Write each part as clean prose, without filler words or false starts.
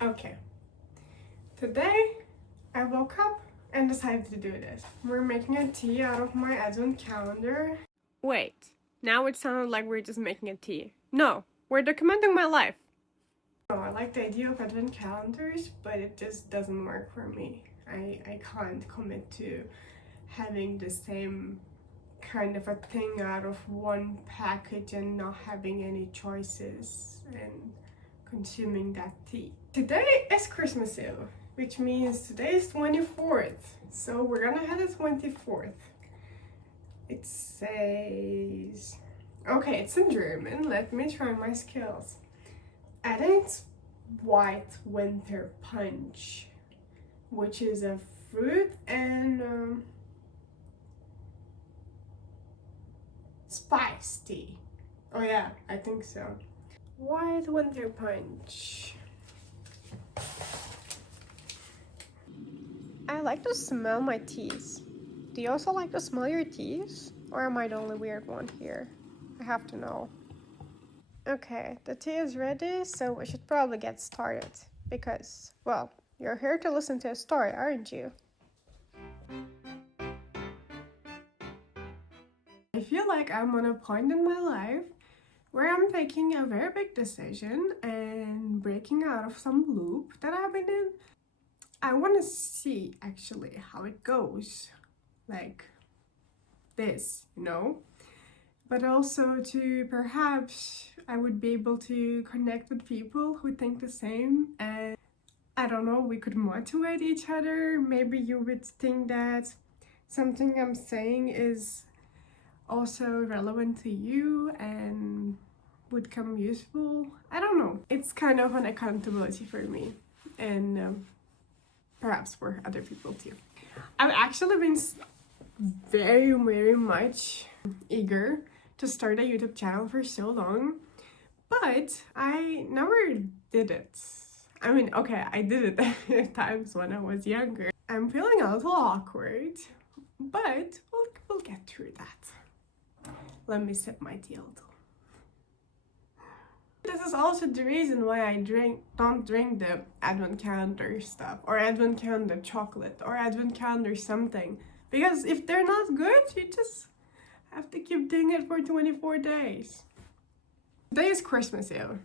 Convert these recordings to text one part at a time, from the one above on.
Okay, today I woke up and decided to do this. We're making a tea out of my advent calendar. Wait, now it sounded like we're just making a tea. No, we're documenting my life. No, I like the idea of advent calendars, but it just doesn't work for me. I can't commit to having the same kind of a thing out of one package and not having any choices and consuming that tea. Today is Christmas Eve, which means today is 24th. So we're gonna have the 24th. It says, okay, it's in German. Let me try my skills. I think it's white winter punch, which is a fruit and spice tea. Oh yeah, I think so. White winter punch. I like to smell my teas. Do you also like to smell your teas? Or am I the only weird one here? I have to know. Okay, the tea is ready, so we should probably get started. Because, well, you're here to listen to a story, aren't you? I feel like I'm on a point in my life where I'm taking a very big decision and breaking out of some loop that I've been in. I want to see actually how it goes, like this, you know? But also to perhaps I would be able to connect with people who think the same, and I don't know, we could motivate each other. Maybe you would think that something I'm saying is also relevant to you and would come useful. I don't know. It's kind of an accountability for me and perhaps for other people too. I've actually been very much eager to start a YouTube channel for so long, but I never did it. I mean, okay, I did it a few times when I was younger. I'm feeling a little awkward, but we'll get through that. Let me sip my tea a little. This is also the reason why I don't drink the advent calendar stuff, or advent calendar chocolate, or advent calendar something. Because if they're not good, you just have to keep doing it for 24 days. Today is Christmas Eve.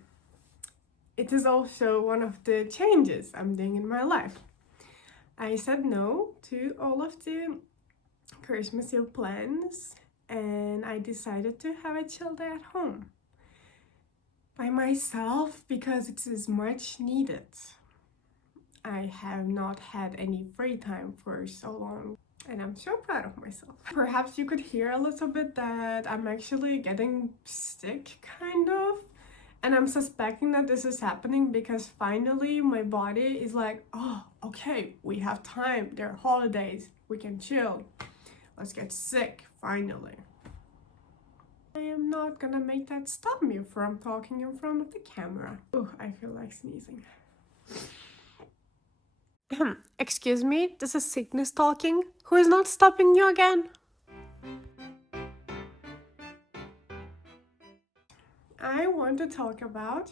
It is also one of the changes I'm doing in my life. I said no to all of the Christmas Eve plans and I decided to have a chill day at home by myself because it is much needed. I have not had any free time for so long and I'm so proud of myself. Perhaps you could hear a little bit that I'm actually getting sick, kind of. And I'm suspecting that this is happening because finally my body is like, oh, okay, we have time. There are holidays. We can chill. Let's get sick, finally. I am not gonna make that stop me from talking in front of the camera. Oh, I feel like sneezing. Excuse me, this is sickness talking. Who is not stopping you again? I want to talk about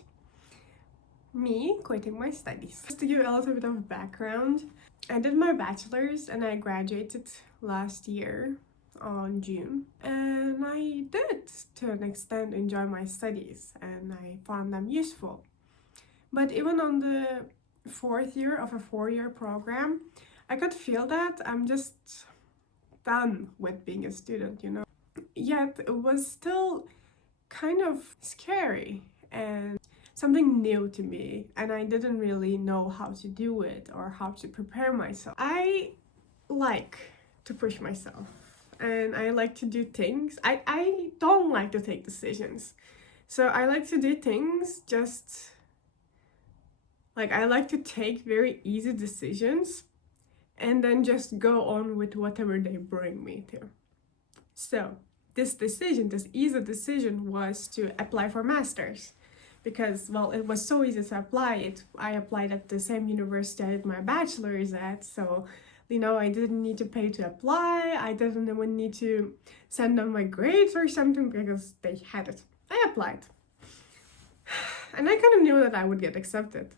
me quitting my studies. Just to give a little bit of background, I did my bachelor's and I graduated last year on June. And I did, to an extent, enjoy my studies and I found them useful. But even on the fourth year of a 4-year program, I could feel that I'm just done with being a student, you know. Yet it was still kind of scary and something new to me, and I didn't really know how to do it or how to prepare myself. I like to push myself and I like to do things. I don't like to take decisions. So I like to do things just like I like to take very easy decisions and then just go on with whatever they bring me to. So this easy decision was to apply for master's because, well, it was so easy to apply it. I applied at the same university I did my bachelor's at, so, you know, I didn't need to pay to apply. I didn't even need to send them my grades or something because they had it. I applied. And I kind of knew that I would get accepted.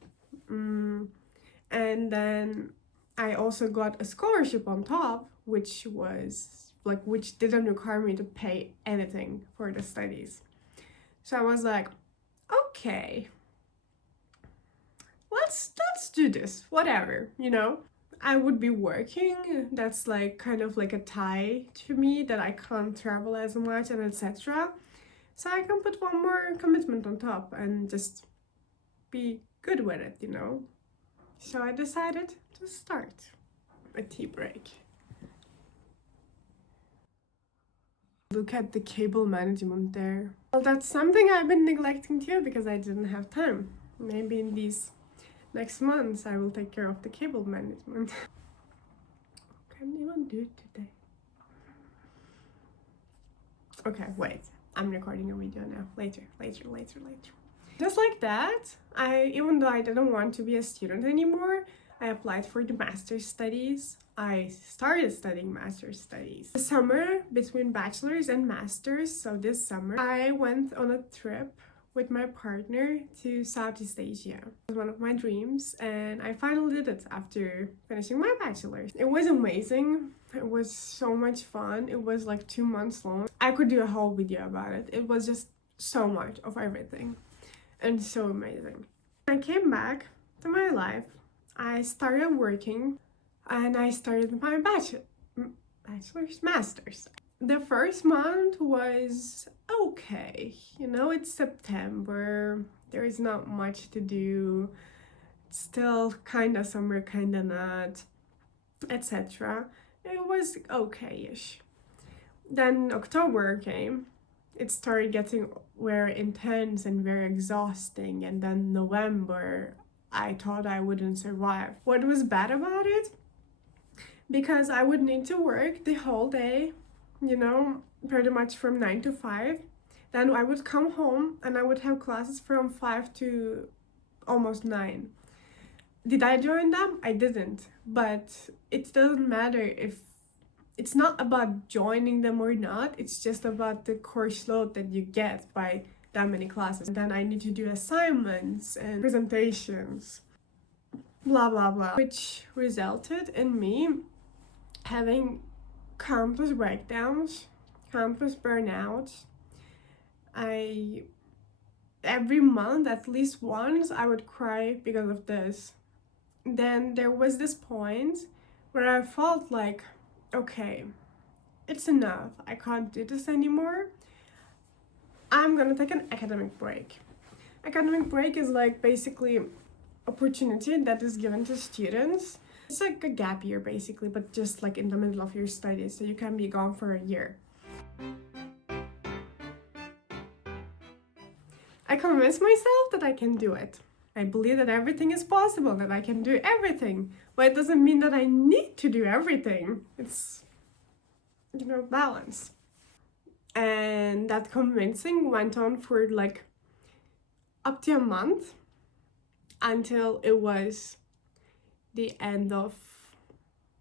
And then I also got a scholarship on top, which didn't require me to pay anything for the studies. So I was like, okay, let's do this, whatever, you know. I would be working, that's like kind of like a tie to me, that I can't travel as much and etc. So I can put one more commitment on top and just be good with it, you know. So I decided to start a tea break. Look at the cable management there. Well, that's something I've been neglecting too because I didn't have time. Maybe in these next months I will take care of the cable management. Can't even do it today. Okay, wait. I'm recording a video now. Later. Just like that, even though I didn't want to be a student anymore, I applied for the master's studies. I started studying master's studies. The summer between bachelor's and master's, so this summer, I went on a trip with my partner to Southeast Asia. It was one of my dreams, and I finally did it after finishing my bachelor's. It was amazing. It was so much fun. It was like 2 months long. I could do a whole video about it. It was just so much of everything and so amazing. I came back to my life. I started working and I started my master's. The first month was okay. You know, it's September. There is not much to do. It's still kind of summer, kind of not, etc. It was okay-ish. Then October came. It started getting very intense and very exhausting, and then November, I thought I wouldn't survive. What was bad about it? Because I would need to work the whole day, you know, pretty much from 9 to 5. Then I would come home and I would have classes from 5 to almost 9. Did I join them? I didn't. But it doesn't matter if it's not about joining them or not, it's just about the course load that you get by that many classes. And then I need to do assignments and presentations, blah blah blah, which resulted in me having countless breakdowns, countless burnouts. Every month, at least once, I would cry because of this. Then there was this point where I felt like, okay, it's enough. I can't do this anymore. I'm gonna take an academic break. Academic break is like basically opportunity that is given to students. It's like a gap year basically, but just like in the middle of your studies, so you can be gone for a year. I convinced myself that I can do it. I believe that everything is possible, that I can do everything. But it doesn't mean that I need to do everything. It's, you know, balance. And that convincing went on for like up to a month until it was the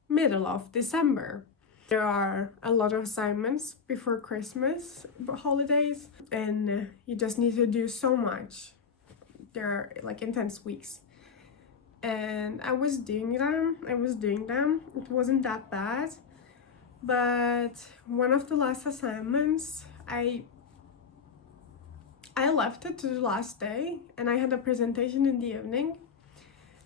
middle of December. There are a lot of assignments before Christmas holidays, and you just need to do so much. There are like intense weeks, and I was doing them. It wasn't that bad, but one of the last assignments, I left it to the last day, and I had a presentation in the evening,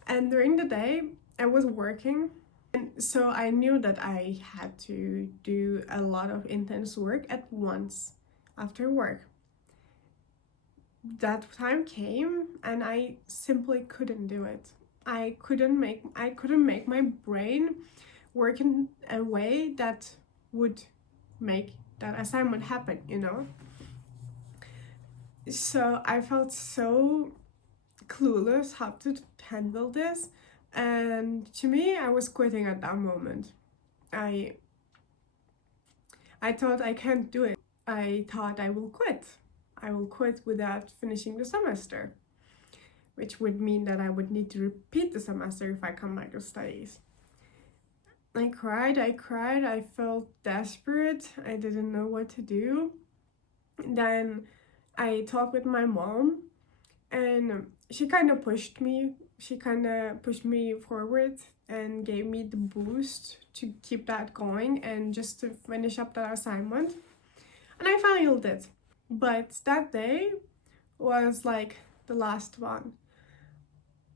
and during the day I was working, and so I knew that I had to do a lot of intense work at once after work. That time came and I simply couldn't do it. I couldn't make my brain work in a way that would make that assignment happen, you know? So I felt so clueless how to handle this, and to me, I was quitting at that moment. I thought I can't do it. I thought I will quit. I will quit without finishing the semester, which would mean that I would need to repeat the semester if I come back to studies. I cried, I felt desperate, I didn't know what to do. Then I talked with my mom, and she kind of pushed me She kind of pushed me forward and gave me the boost to keep that going and just to finish up that assignment. And I finally did. But that day was like the last one.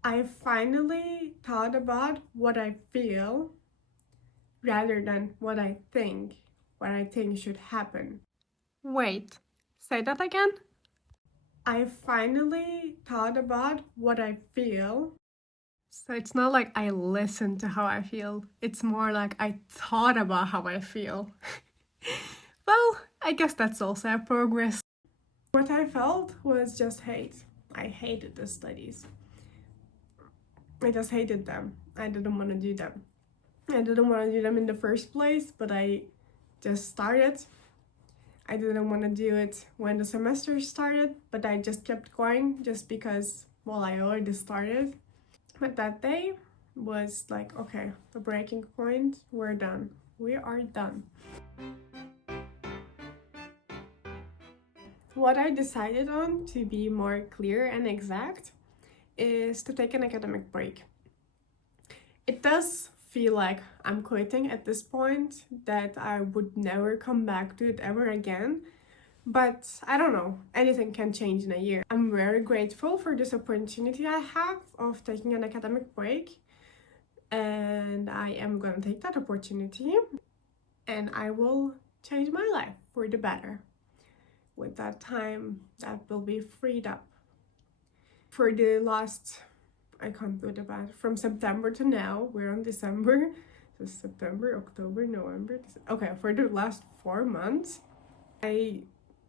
I finally thought about what I feel rather than what I think should happen. Wait, say that again? I finally thought about what I feel. So it's not like I listen to how I feel, it's more like I thought about how I feel. Well, I guess that's also a progress. What I felt was just hate. I hated the studies. I just hated them. I didn't want to do them. I didn't want to do them in the first place, but I just started. I didn't want to do it when the semester started, but I just kept going just because, well, I already started. But that day was like, okay, the breaking point, we're done. We are done. What I decided on, to be more clear and exact, is to take an academic break. It does feel like I'm quitting at this point, that I would never come back to it ever again. But I don't know, anything can change in a year. I'm very grateful for this opportunity I have of taking an academic break. And I am gonna take that opportunity and I will change my life for the better. With that time that will be freed up. For the last, I can't do the math, from September to now, we're on December. So September, October, November, okay, for the last 4 months, I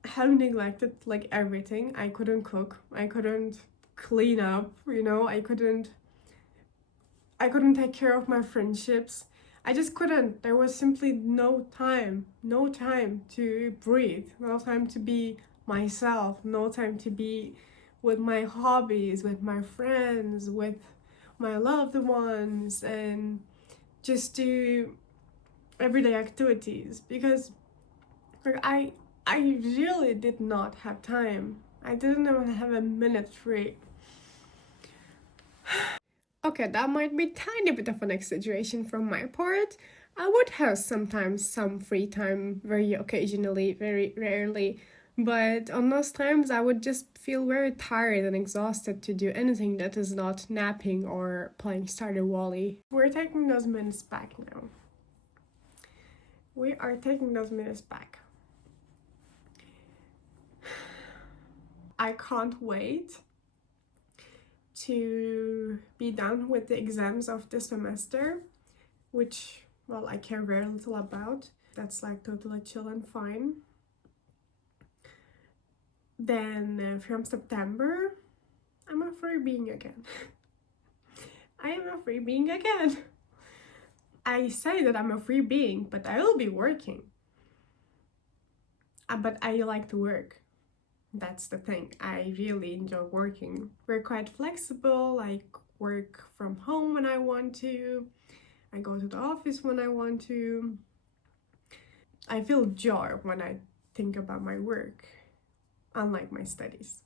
have neglected like everything. I couldn't cook, I couldn't clean up, I couldn't take care of my friendships. I just couldn't. There was simply no time to breathe, no time to be myself, no time to be with my hobbies, with my friends, with my loved ones, and just do everyday activities, because like I really did not have time. I didn't even have a minute free. Okay, that might be a tiny bit of an exaggeration from my part. I would have sometimes some free time, very occasionally, very rarely, but on those times I would just feel very tired and exhausted to do anything that is not napping or playing Stardew Valley. We're taking those minutes back now. We are taking those minutes back. I can't wait to be done with the exams of this semester, which, well, I care very little about. That's like totally chill and fine. Then from September, I'm a free being again. I am a free being again. I say that I'm a free being, but I will be working. But I like to work. That's the thing. I really enjoy working. We're quite flexible. I work from home when I want to. I go to the office when I want to. I feel joy when I think about my work, unlike my studies.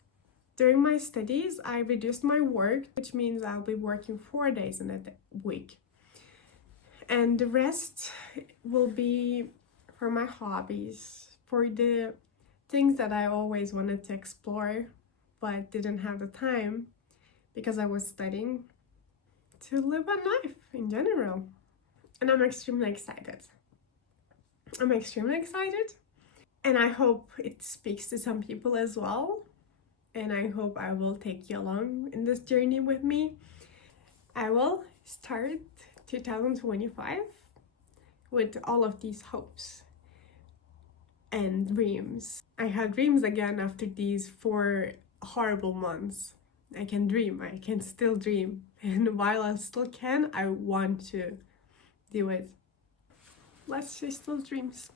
During my studies, I reduced my work, which means I'll be working 4 days in a week. And the rest will be for my hobbies, for the things that I always wanted to explore but didn't have the time because I was studying, to live a life in general. And I'm extremely excited. And I hope it speaks to some people as well. And I hope I will take you along in this journey with me. I will start 2025 with all of these hopes and dreams. I have dreams again after these 4 horrible months. I can dream, I can still dream. And while I still can, I want to do it. Let's chase those dreams.